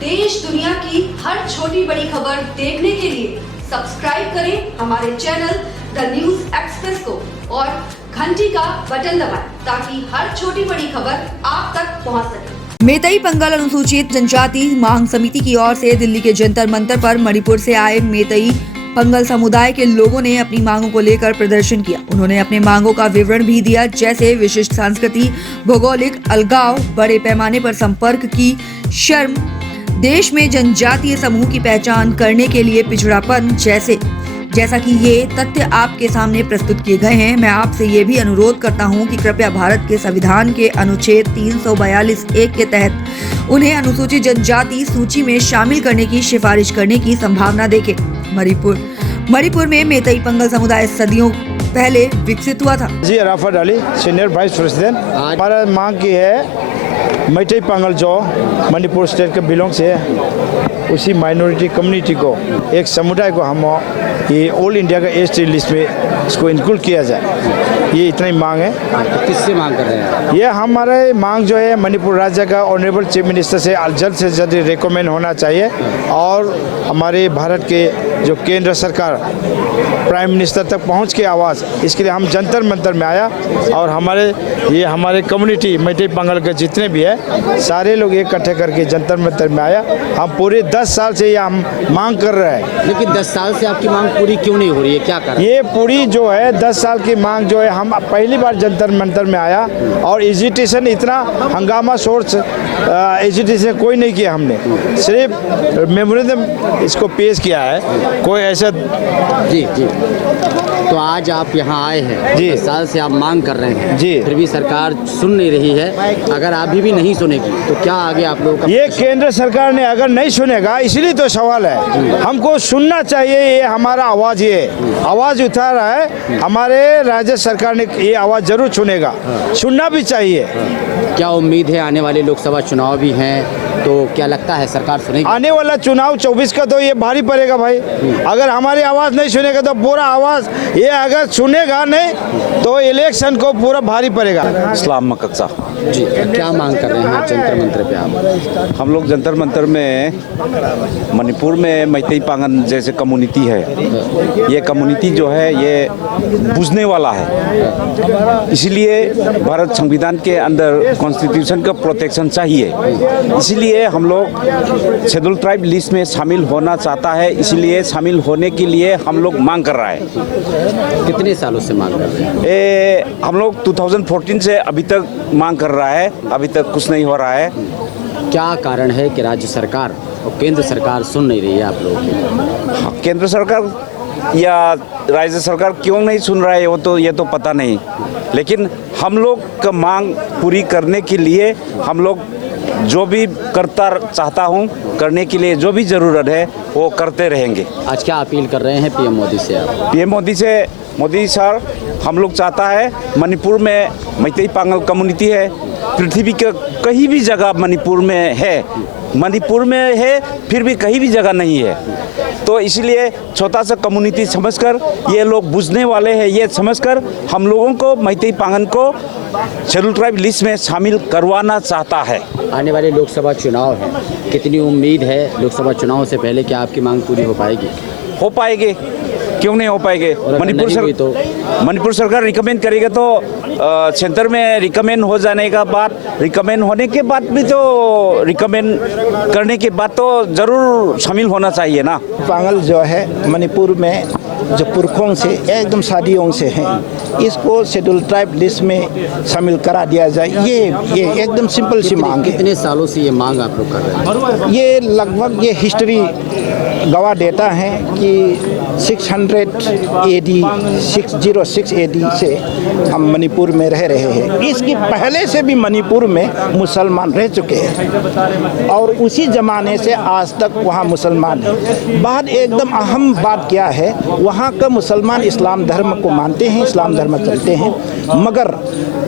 देश दुनिया की हर छोटी बड़ी खबर देखने के लिए सब्सक्राइब करें हमारे चैनल द न्यूज एक्सप्रेस को और घंटी का बटन दबाएं ताकि हर छोटी बड़ी खबर आप तक पहुंच सके। मेतई पंगल अनुसूचित जनजाति मांग समिति की ओर से दिल्ली के जंतर मंतर पर मणिपुर से आए मेतई पंगल समुदाय के लोगों ने अपनी मांगों को लेकर प्रदर्शन किया। उन्होंने अपने मांगों का विवरण भी दिया, जैसे विशिष्ट संस्कृति, भौगोलिक अलगाव, बड़े पैमाने पर संपर्क की शर्म, देश में जनजातीय समूह की पहचान करने के लिए पिछड़ापन जैसा कि ये तथ्य आपके सामने प्रस्तुत किए गए हैं। मैं आपसे ये भी अनुरोध करता हूं कि कृपया भारत के संविधान के अनुच्छेद 342(1) के तहत उन्हें अनुसूचित जनजाति सूची में शामिल करने की सिफारिश करने की संभावना देखें। मणिपुर में मेतई पंगल समुदाय सदियों पहले विकसित हुआ था। जी Rafat Ali, senior vice president. हमारा मांग की है मेतई पंगल जो मणिपुर स्टेट के बिलोंग से है, उसी माइनॉरिटी कम्युनिटी को, एक समुदाय को हम ये ऑल इंडिया का एसटी लिस्ट में इसको इंक्लूड किया जाए, ये इतना ही मांग है। किससे मांग कर रहे हैं? ये हमारे मांग जो है मणिपुर राज्य का ऑनरेबल चीफ मिनिस्टर से जल्द रिकमेंड होना चाहिए और हमारे भारत के जो केंद्र सरकार प्राइम मिनिस्टर तक पहुंच के आवाज़, इसके लिए हम जंतर मंतर में आया और हमारे कम्युनिटी मेतई पंगल के जितने भी है सारे लोग इकट्ठे करके जंतर मंतर में आया। हम पूरे 10 साल से ये हम मांग कर रहे हैं। लेकिन 10 साल से आपकी मांग पूरी क्यों नहीं हो रही है, क्या कारण? ये पूरी जो है 10 साल की मांग जो है, हम पहली बार जंतर मंतर में आया और एजिटेशन इतना हंगामा सोर्स एजिटेशन कोई नहीं किया, हमने सिर्फ मेमोरेंडम इसको पेश किया है, कोई ऐसा। जी जी, तो आज आप यहाँ आए हैं जी, 10 साल से आप मांग कर रहे हैं जी, फिर भी सरकार सुन नहीं रही है। अगर अभी भी नहीं सुनेगी तो क्या आगे आप लोगों का? ये केंद्र सरकार ने अगर नहीं सुनेगा, इसलिए तो सवाल है, हमको सुनना चाहिए। ये हमारा आवाज़, ये आवाज़ उठा रहा है, हमारे राज्य सरकार ने ये आवाज़ जरूर सुनेगा, सुनना भी चाहिए। क्या उम्मीद है, आने वाले लोकसभा चुनाव भी हैं, तो क्या लगता है सरकार सुनेगी? आने वाला चुनाव 24 का तो ये भारी पड़ेगा भाई। अगर हमारी आवाज़ नहीं सुनेगा तो पूरा आवाज़, ये अगर सुनेगा नहीं तो इलेक्शन को पूरा भारी पड़ेगा। इस्लाम मकद्सा जी, क्या मांग कर रहे हैं जंतर मंतर पे आप? हम लोग जंतर मंतर में मणिपुर में मेतई पंगल जैसे कम्युनिटी है, ये कम्युनिटी जो है ये बुझने वाला है, इसलिए भारत संविधान के अंदर कॉन्स्टिट्यूशन का प्रोटेक्शन चाहिए, इसलिए हम लोग शेड्यूल ट्राइब लिस्ट में शामिल होना चाहता है, इसलिए शामिल होने के लिए हम लोग मांग कर रहा है। कितने सालों से मांग कर रहे हैं? हम लोग 2014 से अभी तक मांग कर रहा है, अभी तक कुछ नहीं हो रहा है। क्या कारण है कि राज्य सरकार और केंद्र सरकार सुन नहीं रही है आप लोगों की? केंद्र सरकार या राज्य सरकार क्यों नहीं सुन रहा है वो तो ये तो पता नहीं, लेकिन हम लोग का मांग पूरी करने के लिए हम लोग जो भी करता चाहता हूँ, करने के लिए जो भी ज़रूरत है वो करते रहेंगे। आज क्या अपील कर रहे हैं पीएम मोदी से आप? पीएम मोदी से, मोदी सर, हम लोग चाहता है मणिपुर में मेतई पंगल कम्युनिटी है, पृथ्वी के कहीं भी जगह मणिपुर में है, फिर भी कहीं भी जगह नहीं है, तो इसलिए छोटा सा कम्युनिटी समझकर ये लोग बुझने वाले हैं, ये समझकर हम लोगों को मेतई पंगल को शेड्यूल ट्राइब लिस्ट में शामिल करवाना चाहता है। आने वाले लोकसभा चुनाव है, कितनी उम्मीद है लोकसभा चुनाव से पहले क्या आपकी मांग पूरी हो पाएगी? हो पाएगी, क्यों नहीं हो पाएंगे? मणिपुर सरकार रिकमेंड करेगा तो सेंटर में रिकमेंड हो जाने का बाद, रिकमेंड होने के बाद भी तो रिकमेंड करने के बाद तो ज़रूर शामिल होना चाहिए ना। पंगल जो है मणिपुर में जो पुरखों से एकदम सदियों से हैं, इसको शेड्यूल ट्राइब लिस्ट में शामिल करा दिया जाए, ये एकदम सिंपल सी मांग है। कितने सालों से ये मांग आप लोग कर रहे हैं? ये लगभग ये हिस्ट्री गवाह देता है कि 606 AD से हम मणिपुर में रह रहे हैं। इसके पहले से भी मणिपुर में मुसलमान रह चुके हैं और उसी ज़माने से आज तक वहाँ मुसलमान हैं। बात एकदम अहम बात क्या है, वहाँ वहाँ का मुसलमान इस्लाम धर्म को मानते हैं, इस्लाम धर्म चलते हैं, मगर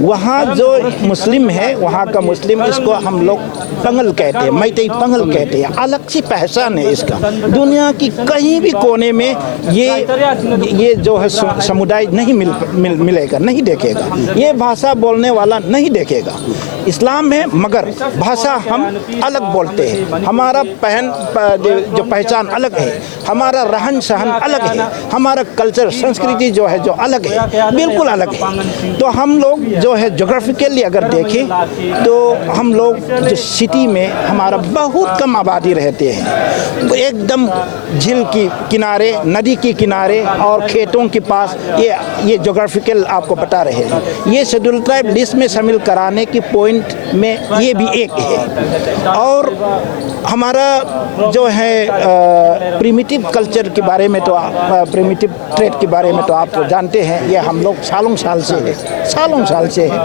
वहाँ जो मुस्लिम है, वहाँ का मुस्लिम, इसको हम लोग पंगल कहते हैं, मैतई पंगल कहते हैं। अलग सी पहचान है इसका। दुनिया की कहीं भी कोने में ये जो है समुदाय नहीं मिलेगा, नहीं देखेगा। ये भाषा बोलने वाला नहीं देखेगा। इस्लाम है मगर भाषा हम अलग बोलते हैं। हमारा जो पहचान अलग है, हमारा रहन सहन अलग है, हमारा कल्चर संस्कृति जो है जो अलग है, बिल्कुल अलग है। तो हम लोग जो है जोग्राफिकली अगर देखें तो हम लोग जो सिटी में हमारा बहुत कम आबादी रहते हैं, तो एकदम झील की किनारे, नदी के किनारे और खेतों के पास, ये जोग्राफिकल आपको बता रहे हैं। ये शेड्यूल ट्राइब लिस्ट में शामिल कराने की पॉइंट में ये भी एक है। और हमारा जो है प्रिमिटिव कल्चर के बारे में तो प्रिमिटिव ट्रेड के बारे में तो आप तो जानते हैं, ये हम लोग सालों साल से है।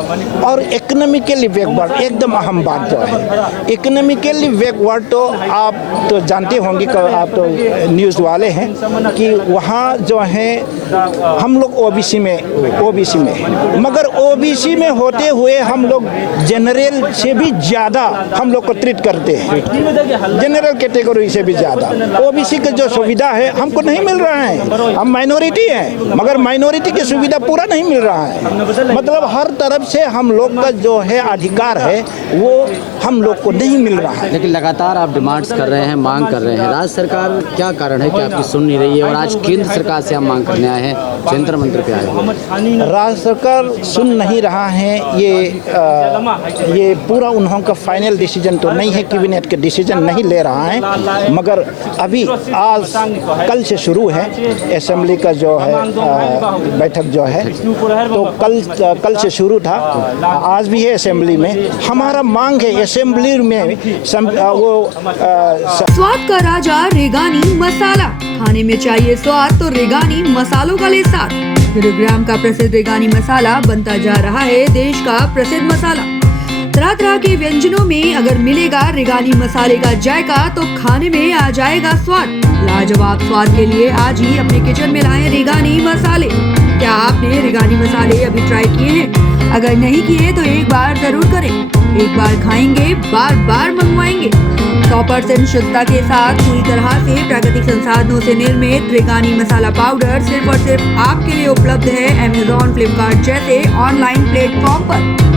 और इकोनॉमिकली बैकवर्ड, एकदम अहम बात जो है इकोनॉमिकली बैकवर्ड, तो आप तो जानते होंगे, आप तो न्यूज़ वाले हैं कि वहाँ जो है हम लोग ओबीसी में मगर ओबीसी में होते हुए हम लोग जनरल से भी ज़्यादा हम लोग को ट्रीट करते हैं, जनरल कैटेगरी से भी ज़्यादा। ओबीसी का जो सुविधा है हमको नहीं मिल रहा है। हम माइनॉरिटी हैं मगर माइनॉरिटी की सुविधा पूरा नहीं मिल रहा है। मतलब हर तरफ से हम लोग का जो है अधिकार है वो हम लोग को नहीं मिल रहा है। लेकिन लगातार आप डिमांड्स कर रहे हैं, मांग कर रहे हैं, राज्य सरकार क्या कारण है कि आपकी सुन नहीं रही है? और आज केंद्र सरकार से हम मांग करने आए हैं, जंतर मंत्र पे आए हैं। राज्य सरकार सुन नहीं रहा है, ये पूरा उन्होंने का फाइनल डिसीजन तो नहीं है, कैबिनेट के डिसीजन नहीं ले रहा है, मगर अभी आज कल से शुरू है असेंबली का जो है बैठक जो है, तो कल से शुरू था, आज भी है असेंबली में। हमारा मांग है असेंबली में वो स्वाद का राजा रेगानी मसाला, खाने में चाहिए स्वाद तो रेगानी मसालों का ले साथ। गुरुग्राम का प्रसिद्ध रेगानी मसाला बनता जा रहा है देश का प्रसिद्ध मसाला। तरह तरह के व्यंजनों में अगर मिलेगा रेगानी मसाले का जायका तो खाने में आ जाएगा स्वाद। लाजवाब स्वाद के लिए आज ही अपने किचन में लाएं रेगानी मसाले। क्या आपने रेगानी मसाले अभी ट्राई किए हैं? अगर नहीं किए तो एक बार जरूर करें। एक बार खाएंगे, बार बार मंगवाएंगे। 100% शुद्धता के साथ पूरी तरह से प्राकृतिक संसाधनों से निर्मित रेगानी मसाला पाउडर सिर्फ और सिर्फ आपके लिए उपलब्ध है अमेज़न, फ्लिपकार्ट जैसे ऑनलाइन प्लेटफॉर्म पर।